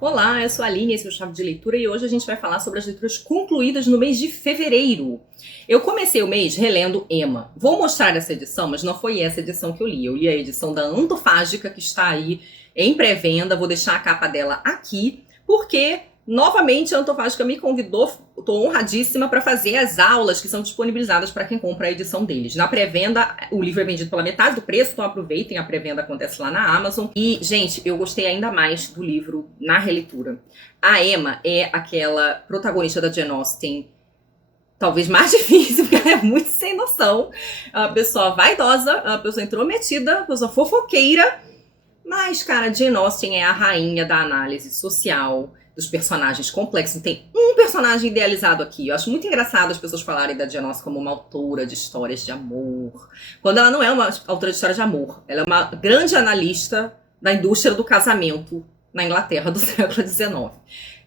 Olá, eu sou a Aline, esse é o Chave de Leitura e hoje a gente vai falar sobre as leituras concluídas no mês de fevereiro. Eu comecei o mês relendo Emma. Vou mostrar essa edição, mas não foi essa edição que eu li. Eu li a edição da Antofágica, que está aí em pré-venda. Vou deixar a capa dela aqui, porque novamente a Antofágica me convidou, estou honradíssima, para fazer as aulas que são disponibilizadas para quem compra a edição deles. Na pré-venda, o livro é vendido pela metade do preço, então aproveitem, a pré-venda acontece lá na Amazon. E, gente, eu gostei ainda mais do livro na releitura. A Emma é aquela protagonista da Jane Austen, talvez mais difícil, porque ela é muito sem noção. É uma pessoa vaidosa, é uma pessoa intrometida, uma pessoa fofoqueira. Mas, cara, Jane Austen é a rainha da análise social, dos personagens complexos. Não tem um personagem idealizado aqui. Eu acho muito engraçado as pessoas falarem da Jane Austen como uma autora de histórias de amor, quando ela não é uma autora de histórias de amor. Ela é uma grande analista da indústria do casamento na Inglaterra do século XIX.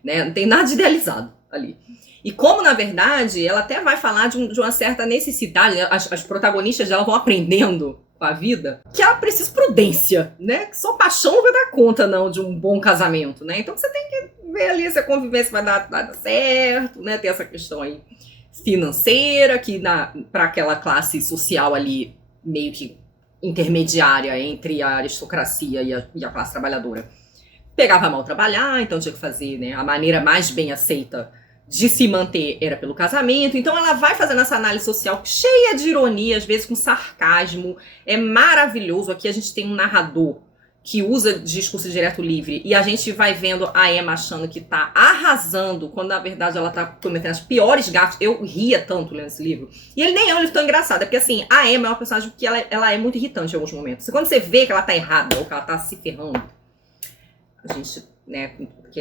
Né? Não tem nada de idealizado ali. E como, na verdade, ela até vai falar de uma certa necessidade, né? As protagonistas dela vão aprendendo com a vida, que ela precisa de prudência, né? Que só paixão não vai dar conta, não, de um bom casamento, né? Então você tem que ver ali se a convivência vai dar certo, né? Tem essa questão aí financeira, que para aquela classe social ali, meio que intermediária entre a aristocracia e a classe trabalhadora, pegava mal trabalhar, então tinha que fazer, né, a maneira mais bem aceita de se manter era pelo casamento. Então ela vai fazendo essa análise social cheia de ironia, às vezes com sarcasmo. É maravilhoso. Aqui a gente tem um narrador que usa discurso direto livre e a gente vai vendo a Emma achando que tá arrasando, quando na verdade ela tá cometendo as piores gafes. Eu ria tanto lendo esse livro. E ele nem é um livro tão engraçado, é porque assim, a Emma é uma personagem que ela é muito irritante em alguns momentos. Quando você vê que ela tá errada ou que ela tá se ferrando, a gente, né,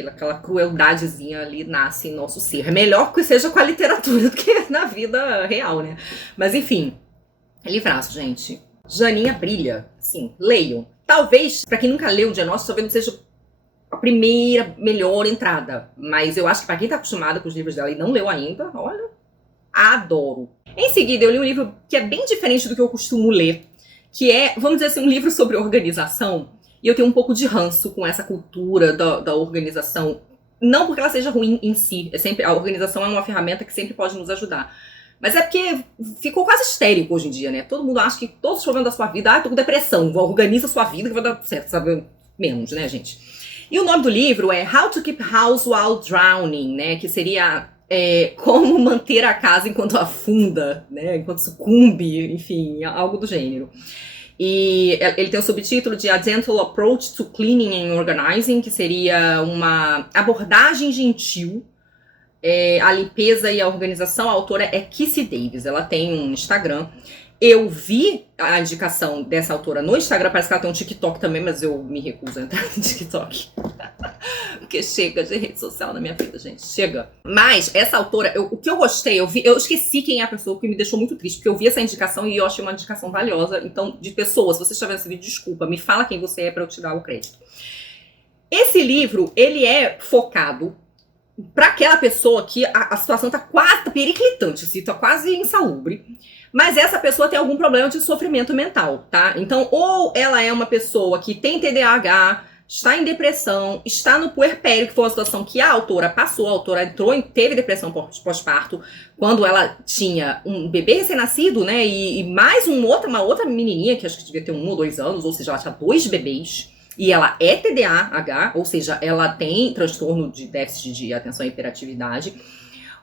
aquela crueldadezinha ali nasce em nosso ser. É melhor que seja com a literatura do que na vida real, né? Mas enfim, é livraço, gente. Janinha brilha. Sim, leiam. Talvez, pra quem nunca leu Jane Austen, talvez não seja a primeira melhor entrada. Mas eu acho que pra quem tá acostumado com os livros dela e não leu ainda, olha, adoro. Em seguida, eu li um livro que é bem diferente do que eu costumo ler, que é, vamos dizer assim, um livro sobre organização. E eu tenho um pouco de ranço com essa cultura da organização. Não porque ela seja ruim em si. A organização é uma ferramenta que sempre pode nos ajudar. Mas é porque ficou quase histérico hoje em dia, né? Todo mundo acha que todos os problemas da sua vida... tô com depressão. Organiza a sua vida que vai dar certo, sabe? Menos, né, gente? E o nome do livro é How to Keep House While Drowning, né? Que seria... como manter a casa enquanto afunda, né? Enquanto sucumbe, enfim, algo do gênero. E ele tem o subtítulo de A Gentle Approach to Cleaning and Organizing, que seria uma abordagem gentil à limpeza e à organização. A autora é Kissy Davis, ela tem um Instagram. Eu vi a indicação dessa autora no Instagram, parece que ela tem um TikTok também, mas eu me recuso a entrar no TikTok. Porque chega de rede social na minha vida, gente, chega. Mas essa autora, o que eu gostei, eu esqueci quem é a pessoa, que me deixou muito triste, porque eu vi essa indicação e eu achei uma indicação valiosa. Então, de pessoas, se você está vendo esse vídeo, desculpa, me fala quem você é para eu te dar o crédito. Esse livro, ele é focado para aquela pessoa que a situação tá quase periclitante, assim, tá quase insalubre. Mas essa pessoa tem algum problema de sofrimento mental, tá? Então, ou ela é uma pessoa que tem TDAH, está em depressão, está no puerpério, que foi uma situação que a autora passou. A autora teve depressão pós-parto quando ela tinha um bebê recém-nascido, né? E mais uma outra menininha, que acho que devia ter 1 ou 2 anos, ou seja, ela tinha 2 bebês. E ela é TDAH, ou seja, ela tem transtorno de déficit de atenção e hiperatividade.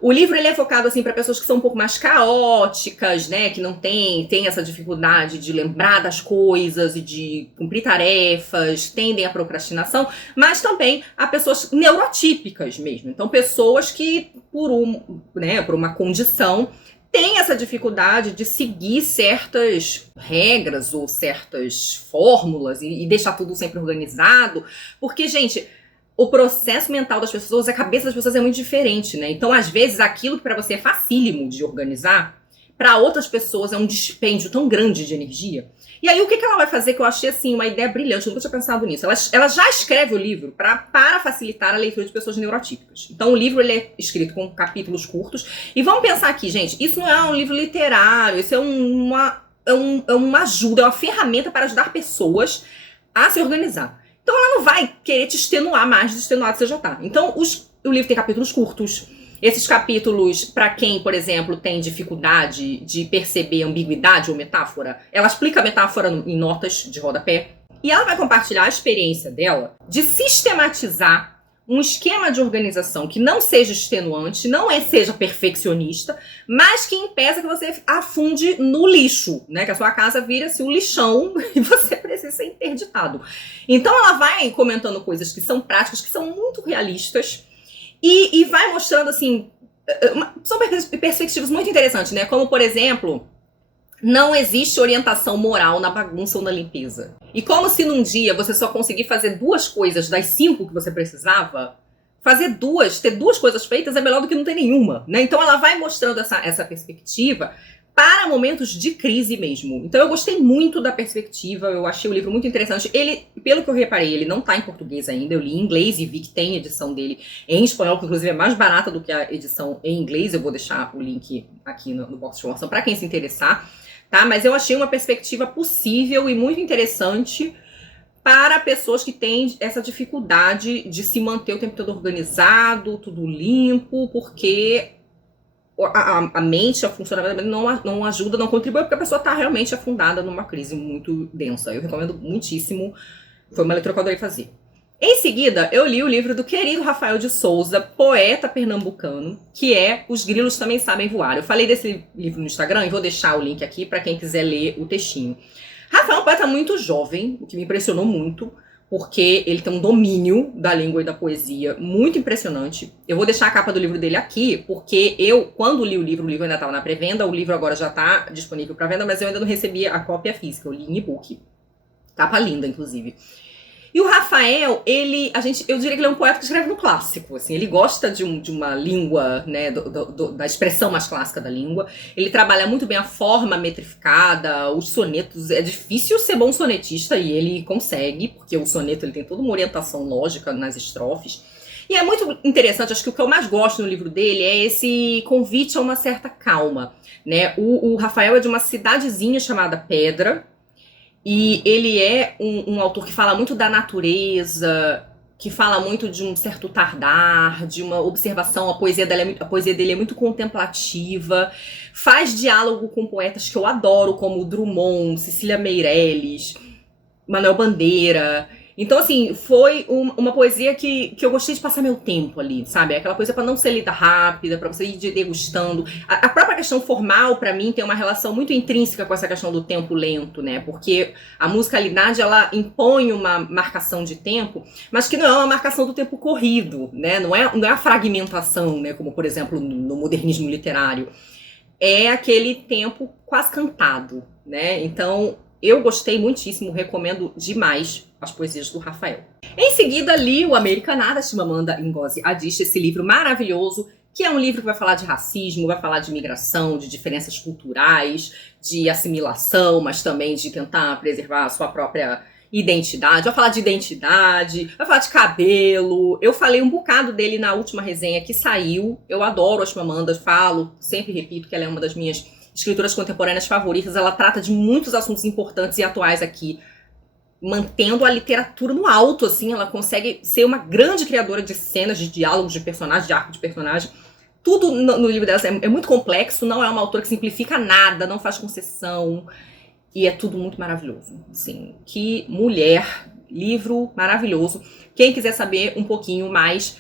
O livro, ele é focado assim para pessoas que são um pouco mais caóticas, né, que não tem essa dificuldade de lembrar das coisas e de cumprir tarefas, tendem à procrastinação, mas também a pessoas neurotípicas mesmo. Então, pessoas que por uma condição têm essa dificuldade de seguir certas regras ou certas fórmulas e deixar tudo sempre organizado, porque, gente, o processo mental das pessoas, a cabeça das pessoas é muito diferente, né? Então, às vezes, aquilo que pra você é facílimo de organizar, pra outras pessoas é um dispêndio tão grande de energia. E aí, o que ela vai fazer, que eu achei, assim, uma ideia brilhante, eu nunca tinha pensado nisso. Ela já escreve o livro para facilitar a leitura de pessoas neurotípicas. Então, o livro, ele é escrito com capítulos curtos. E vamos pensar aqui, gente, isso não é um livro literário, isso é uma ajuda, é uma ferramenta para ajudar pessoas a se organizar. Então ela não vai querer te extenuar mais do extenuado que você já tá. Então o livro tem capítulos curtos. Esses capítulos, para quem, por exemplo, tem dificuldade de perceber ambiguidade ou metáfora, ela explica a metáfora em notas de rodapé. E ela vai compartilhar a experiência dela de sistematizar um esquema de organização que não seja extenuante, seja perfeccionista, mas que impeça que você afunde no lixo, né? Que a sua casa vira-se um lixão e você precisa ser interditado. Então ela vai comentando coisas que são práticas, que são muito realistas, e vai mostrando, assim, são perspectivas muito interessantes, né? Como, por exemplo, não existe orientação moral na bagunça ou na limpeza. E como se num dia você só conseguir fazer 2 coisas das 5 que você precisava, ter 2 coisas feitas é melhor do que não ter nenhuma, né? Então ela vai mostrando essa perspectiva para momentos de crise mesmo. Então eu gostei muito da perspectiva, eu achei o livro muito interessante. Ele, pelo que eu reparei, ele não tá em português ainda, eu li em inglês e vi que tem edição dele em espanhol, que inclusive é mais barata do que a edição em inglês. Eu vou deixar o link aqui no box de informação para quem se interessar. Tá? Mas eu achei uma perspectiva possível e muito interessante para pessoas que têm essa dificuldade de se manter o tempo todo organizado, tudo limpo, porque a mente, a funcionamento não ajuda, não contribui, porque a pessoa está realmente afundada numa crise muito densa. Eu recomendo muitíssimo, foi uma leitura que eu adorei fazer. Em seguida, eu li o livro do querido Rafael de Souza, poeta pernambucano, que é Os Grilos Também Sabem Voar. Eu falei desse livro no Instagram e vou deixar o link aqui para quem quiser ler o textinho. Rafael é um poeta muito jovem, o que me impressionou muito, porque ele tem um domínio da língua e da poesia muito impressionante. Eu vou deixar a capa do livro dele aqui, porque quando li o livro ainda estava na pré-venda, o livro agora já está disponível para venda, mas eu ainda não recebi a cópia física, eu li em e-book. Capa linda, inclusive. E o Rafael, eu diria que ele é um poeta que escreve no clássico, assim, ele gosta de uma língua, né, da expressão mais clássica da língua. Ele trabalha muito bem a forma metrificada, os sonetos. É difícil ser bom sonetista e ele consegue, porque o soneto ele tem toda uma orientação lógica nas estrofes. E é muito interessante, acho que o que eu mais gosto no livro dele é esse convite a uma certa calma, né? O Rafael é de uma cidadezinha chamada Pedra, e ele é um autor que fala muito da natureza, que fala muito de um certo tardar, de uma observação. A poesia dele é muito contemplativa, faz diálogo com poetas que eu adoro, como Drummond, Cecília Meirelles, Manuel Bandeira. Então, assim, foi uma poesia que eu gostei de passar meu tempo ali, sabe? Aquela poesia pra não ser lida rápida, pra você ir degustando. A própria questão formal, pra mim, tem uma relação muito intrínseca com essa questão do tempo lento, né? Porque a musicalidade, ela impõe uma marcação de tempo, mas que não é uma marcação do tempo corrido, né? Não é a fragmentação, né? Como, por exemplo, no modernismo literário. É aquele tempo quase cantado, né? Então, eu gostei muitíssimo, recomendo demais as poesias do Rafael. Em seguida, li o Americanada, Chimamanda Ngozi Adichie, esse livro maravilhoso, que é um livro que vai falar de racismo, vai falar de migração, de diferenças culturais, de assimilação, mas também de tentar preservar a sua própria identidade. Vai falar de identidade, vai falar de cabelo. Eu falei um bocado dele na última resenha que saiu. Eu adoro a Chimamanda, sempre repito que ela é uma das minhas escritoras contemporâneas favoritas. Ela trata de muitos assuntos importantes e atuais aqui, mantendo a literatura no alto, assim. Ela consegue ser uma grande criadora de cenas, de diálogos, de personagem, de arco de personagem. Tudo no livro dela é muito complexo, não é uma autora que simplifica nada, não faz concessão, e é tudo muito maravilhoso. Assim, que mulher, livro maravilhoso. Quem quiser saber um pouquinho mais,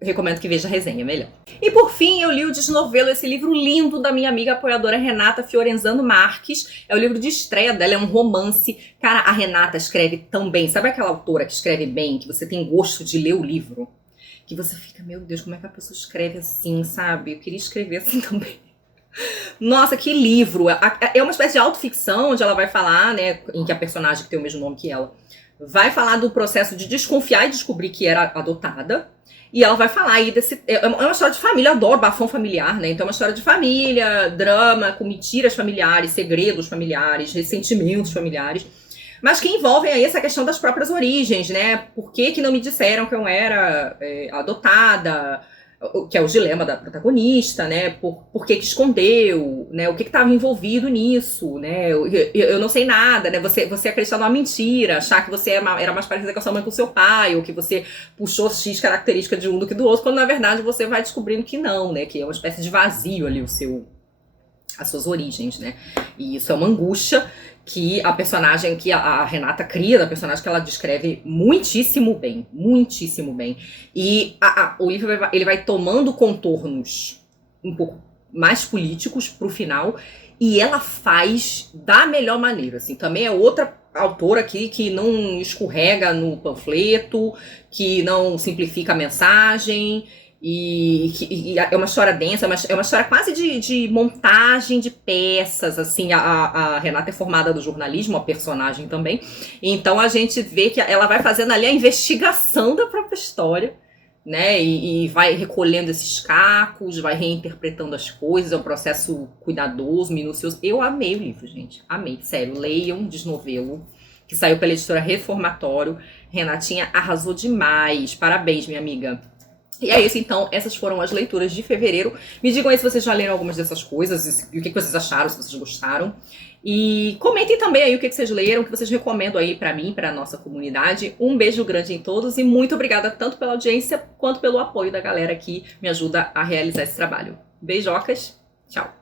recomendo que veja a resenha, melhor. E por fim, eu li o Desnovelo, esse livro lindo da minha amiga apoiadora Renata Fiorenzano Marques. É o livro de estreia dela, é um romance. Cara, a Renata escreve tão bem. Sabe aquela autora que escreve bem, que você tem gosto de ler o livro? Que você fica, meu Deus, como é que a pessoa escreve assim, sabe? Eu queria escrever assim também. Nossa, que livro! É uma espécie de autoficção, onde ela vai falar, né, em que a personagem que tem o mesmo nome que ela vai falar do processo de desconfiar e descobrir que era adotada. E ela vai falar aí é uma história de família, eu adoro bafão familiar, né? Então é uma história de família, drama, com mentiras familiares, segredos familiares, ressentimentos familiares, mas que envolvem aí essa questão das próprias origens, né? Por que não me disseram que eu era adotada? que é o dilema da protagonista, né? Por que escondeu, né? O que estava envolvido nisso, né? Eu não sei nada, né? Você acreditar numa mentira, achar que você era mais parecida com a sua mãe que com o seu pai, ou que você puxou X característica de um do que do outro, quando na verdade você vai descobrindo que não, né? Que é uma espécie de vazio ali as suas origens, né? E isso é uma angústia que a personagem, que a Renata cria da personagem, que ela descreve muitíssimo bem, muitíssimo bem. E o livro ele vai tomando contornos um pouco mais políticos pro final, e ela faz da melhor maneira, assim. Também é outra autora aqui que não escorrega no panfleto, que não simplifica a mensagem, e é uma história densa, é uma história quase de montagem de peças, assim. A Renata é formada do jornalismo, a personagem também, então a gente vê que ela vai fazendo ali a investigação da própria história, né, e vai recolhendo esses cacos, vai reinterpretando as coisas, é um processo cuidadoso, minucioso. Eu amei o livro, gente, amei, sério, leiam Desnovelo, que saiu pela editora Reformatório. Renatinha arrasou demais, parabéns, minha amiga. E é isso, então, essas foram as leituras de fevereiro. Me digam aí se vocês já leram algumas dessas coisas, e o que vocês acharam, se vocês gostaram. E comentem também aí o que vocês leram, o que vocês recomendam aí pra mim, pra nossa comunidade. Um beijo grande em todos e muito obrigada tanto pela audiência quanto pelo apoio da galera que me ajuda a realizar esse trabalho. Beijocas, tchau!